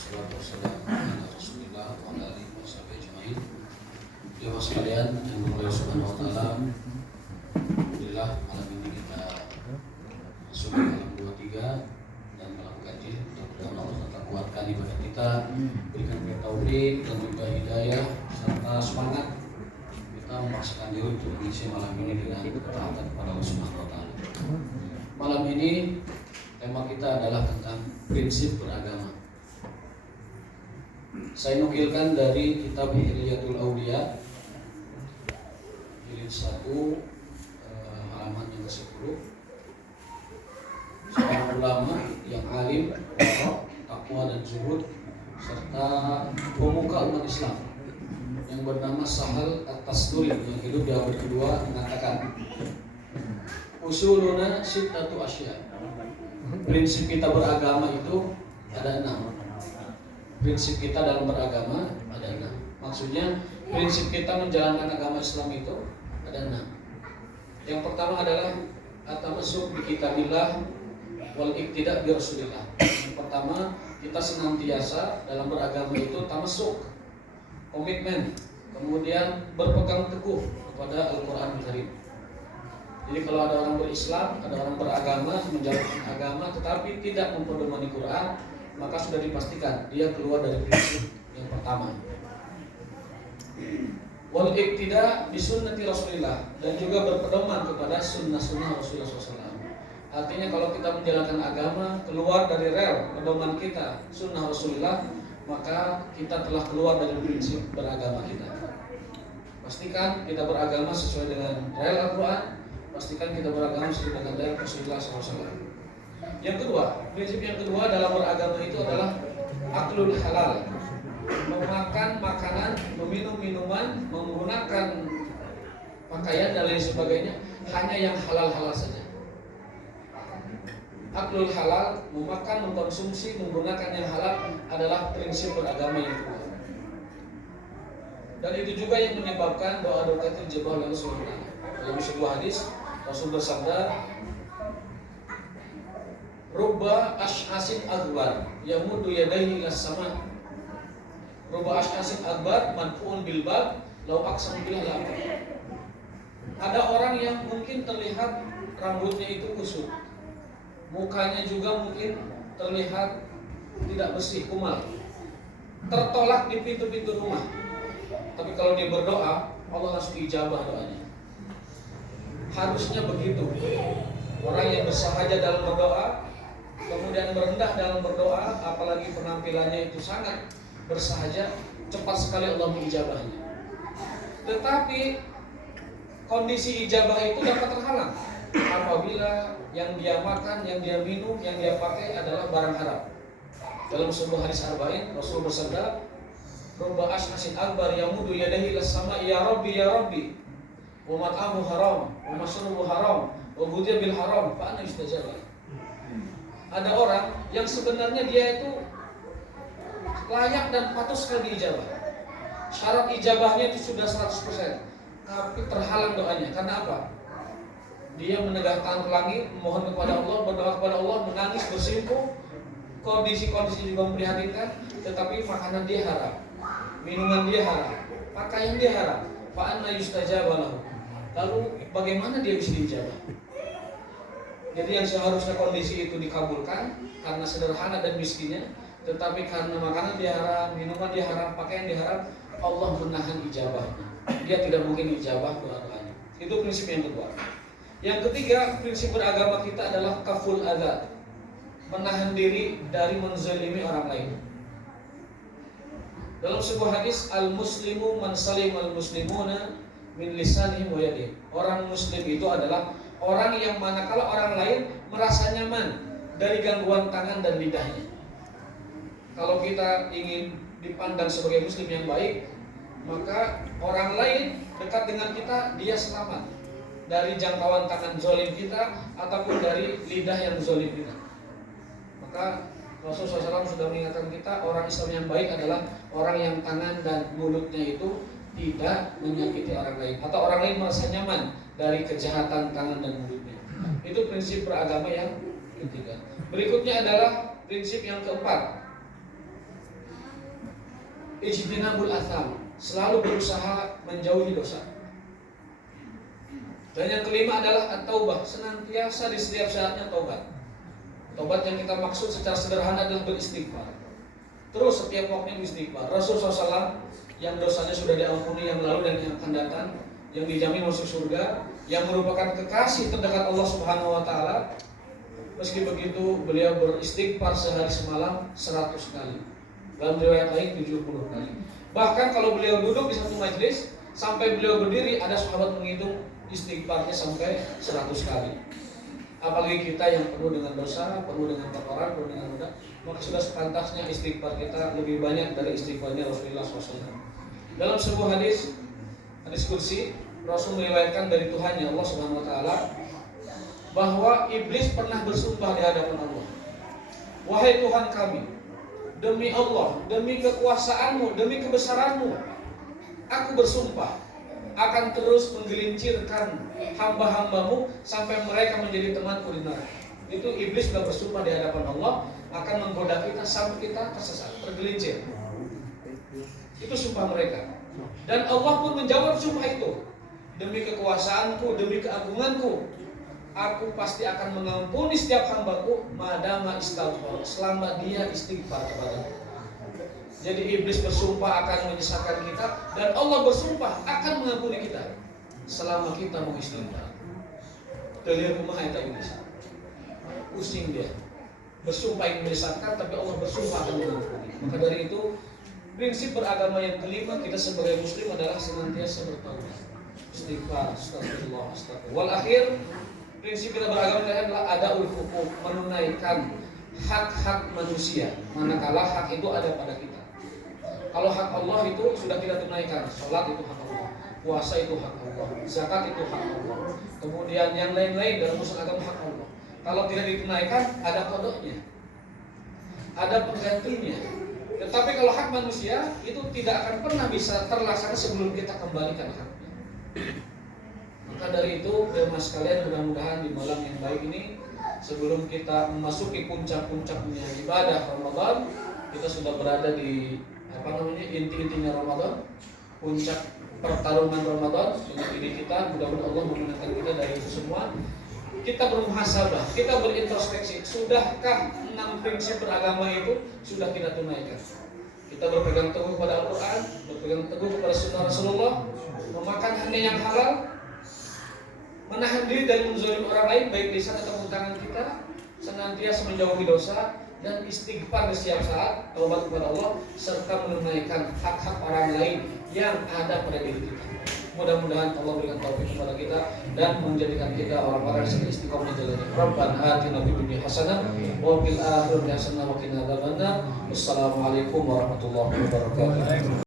Wassalatu wassalamu ala Rasulillah wa ala alihi washabihi ajmain. Jemaah sekalian yang dimuliakan Subhanahu wa taala. Alhamdulillah malam ini kita masuk ke malam 23 dan malam ganjil. Mudah-mudahan Allah tetap kuatkan ibadah kita, berikan kita taufik dan juga hidayah serta semangat kita memaksakan diri untuk mengisi malam ini dengan ketaatan kepada Allah Subhanahu wa taala. Malam ini tema kita adalah tentang prinsip beragama. Saya nukilkan dari kitab Hilyatul Auliya jilid 1 halaman yang ke-10. Seorang ulama yang alim, takwa dan zuhud serta pemuka umat Islam yang bernama Sahal At-Tasturi yang hidup di abad kedua mengatakan, usuluna sittatu asya. Prinsip kita beragama itu ada 6. Prinsip kita dalam beragama ada 6. Maksudnya prinsip kita menjalankan agama Islam itu ada 6. Yang pertama adalah at-tamassuk bi kitabillah wal iqtida' bi Rasulillah. Yang pertama, kita senantiasa dalam beragama itu tamassuk, komitmen, kemudian berpegang teguh kepada Al-Qur'an Karim. Jadi kalau ada orang berislam, ada orang beragama, menjalankan agama tetapi tidak memperdomani Quran, maka sudah dipastikan dia keluar dari prinsip yang pertama. Wal iqtida bi sunnati Rasulillah, dan juga berpedoman kepada sunnah-sunnah Rasulullah SAW. Artinya kalau kita menjalankan agama keluar dari rel pedoman kita sunnah Rasulullah, maka kita telah keluar dari prinsip beragama kita. Pastikan kita beragama sesuai dengan rel Al-Quran, pastikan kita beragama sesuai dengan rel Rasulullah SAW. Yang kedua, prinsip yang kedua dalam beragama itu adalah aklul halal, memakan makanan, meminum minuman, menggunakan pakaian dan lain sebagainya hanya yang halal-halal saja. Aklul halal, memakan, mengkonsumsi, menggunakan yang halal adalah prinsip beragama yang kedua. Dan itu juga yang menyebabkan doa-doa itu dijawab oleh Rasulullah. Dalam sebuah hadis Rasul bersabda, Rubba ash'asin akbar yamudu yadaihi ilas sama. Rubba ash'asin akbar manfu'un bil bab lau aqsam billah la. Ada orang yang mungkin terlihat rambutnya itu kusut, mukanya juga mungkin terlihat tidak bersih, kumal, tertolak di pintu-pintu rumah. Tapi kalau dia berdoa, Allah langsung ijabah doanya. Harusnya begitu. Orang yang bersahaja dalam berdoa, kemudian merendah dalam berdoa, apalagi penampilannya itu sangat bersahaja, cepat sekali Allah mengijabahnya. Tetapi kondisi ijabah itu dapat terhalang apabila yang dia makan, yang dia minum, yang dia pakai adalah barang haram. Dalam sebuah hadis arba'in Rasul bersabda, Rubba ash'asin akbar yamudu yadahi ilas sama ya Rabbi ya Rabbi, wa mat'amu haram, wa masrubu haram, wa ghudhiya bil haram, fa anna yustajab. Ada orang yang sebenarnya dia itu layak dan patut sekali diijabah. Syarat ijabahnya itu sudah 100%, tapi terhalang doanya. Karena apa? Dia menegakkan ke langit, memohon kepada Allah, berdoa kepada Allah, menangis, bersimpuh, kondisi-kondisi juga memprihatinkan, tetapi makanan dia haram, minuman dia haram, pakaian dia haram. Fa anna yustajab lahu. Lalu bagaimana dia bisa diijabah? Jadi yang seharusnya kondisi itu dikabulkan karena sederhana dan miskinnya, tetapi karena makanan dia haram, minuman dia haram, pakaian dia haram, Allah menahan ijabahnya. Dia tidak mungkin ijabah doa-doanya. Itu prinsip yang kedua. Yang ketiga, prinsip beragama kita adalah kaful adza, menahan diri dari menzalimi orang lain. Dalam sebuah hadis, al-muslimu man salim al-muslimuna min lisanihim wa yadihim. Orang muslim itu adalah orang yang manakala orang lain merasa nyaman dari gangguan tangan dan lidahnya. Kalau kita ingin dipandang sebagai muslim yang baik, maka orang lain dekat dengan kita, dia selamat dari jangkauan tangan zalim kita ataupun dari lidah yang zalim kita. Maka Rasulullah SAW sudah mengingatkan kita, orang Islam yang baik adalah orang yang tangan dan mulutnya itu tidak menyakiti orang lain, atau orang lain merasa nyaman dari kejahatan tangan dan mulutnya. Itu prinsip beragama yang ketiga. Berikutnya adalah prinsip yang keempat, ijtinabul atham, selalu berusaha menjauhi dosa. Dan yang kelima adalah at-taubah, senantiasa di setiap saatnya taubat. Taubat yang kita maksud secara sederhana adalah beristighfar. Terus setiap waktunya beristighfar. Rasulullah SAW yang dosanya sudah diampuni yang lalu dan yang akan datang, yang dijamin masuk surga, yang merupakan kekasih terdekat Allah Subhanahu wa taala. Meski begitu, beliau beristighfar sehari semalam 100 kali. Dalam riwayat lain 70 kali. Bahkan kalau beliau duduk di satu majelis, sampai beliau berdiri, ada sahabat menghitung istighfarnya sampai 100 kali. Apalagi kita yang penuh dengan dosa, penuh dengan kotoran, penuh dengan noda, maka sudah sepantasnya istighfar kita lebih banyak dari istighfarnya Rasulullah SAW. Dalam sebuah hadis kursi, Rasul meriwayatkan dari Tuhannya Allah Subhanahu Wa Taala bahwa iblis pernah bersumpah di hadapan Allah, wahai Tuhan kami, demi Allah, demi kekuasaanmu, demi kebesaranmu, aku bersumpah akan terus menggelincirkan hamba-hambamu sampai mereka menjadi temanku di neraka. Itu iblis sudah bersumpah di hadapan Allah akan menggoda kita sampai kita tersesat, tergelincir. Itu sumpah mereka. Dan Allah pun menjawab sumpah itu. Demi kekuasaanku, demi keagunganku, aku pasti akan mengampuni setiap hambaku madama istighfar, selama dia istighfar kepadaku. Jadi iblis bersumpah akan menyesatkan kita, dan Allah bersumpah akan mengampuni kita selama kita mau istighfar. Terlihat kumaha eta iblis. Pusing dia. Bersumpah ingin menyesatkan, tapi Allah bersumpah akan mengampuni. Maka dari itu, prinsip beragama yang kelima kita sebagai muslim adalah senantiasa bertaubat. Istighfar, astagfirullah, astagfirullah. Wal akhir, prinsip kita beragama adalah adaul huquq, menunaikan hak-hak manusia, manakala hak itu ada pada kita. Kalau hak Allah itu sudah kita tunaikan, sholat itu hak Allah, puasa itu hak Allah, zakat itu hak Allah, kemudian yang lain-lain dalam urusan agama hak Allah. Kalau tidak ditunaikan, ada kodoknya, ada penggantinya. Tetapi kalau hak manusia itu tidak akan pernah bisa terlaksana sebelum kita kembalikan haknya. Maka dari itu, jemaah sekalian, mudah-mudahan di malam yang baik ini, sebelum kita memasuki puncak-puncaknya ibadah Ramadan, kita sudah berada di inti-intinya Ramadan, puncak pertarungan Ramadan dengan diri kita. Mudah-mudahan Allah memenangkan kita dari itu semua. Kita bermuhasabah, kita berintrospeksi, sudahkah 6 prinsip beragama itu sudah kita tunaikan? Kita berpegang teguh kepada Al-Quran, berpegang teguh kepada Sunnah Rasulullah, memakan hanya yang halal, menahan diri dari menzalimi orang lain baik lisan atau tangan kita, senantiasa menjauhi dosa, dan istighfar di setiap saat, taubat kepada Allah, serta menunaikan hak-hak orang lain yang ada pada diri kita. Mudah-mudahan Allah berikan taufik kepada kita dan menjadikan kita orang-orang yang istiqomah jalannya. Rabbana atina fid dunya hasanah wa fil akhirati hasanah wa qina adzabannar. Wassalamualaikum warahmatullahi wabarakatuh.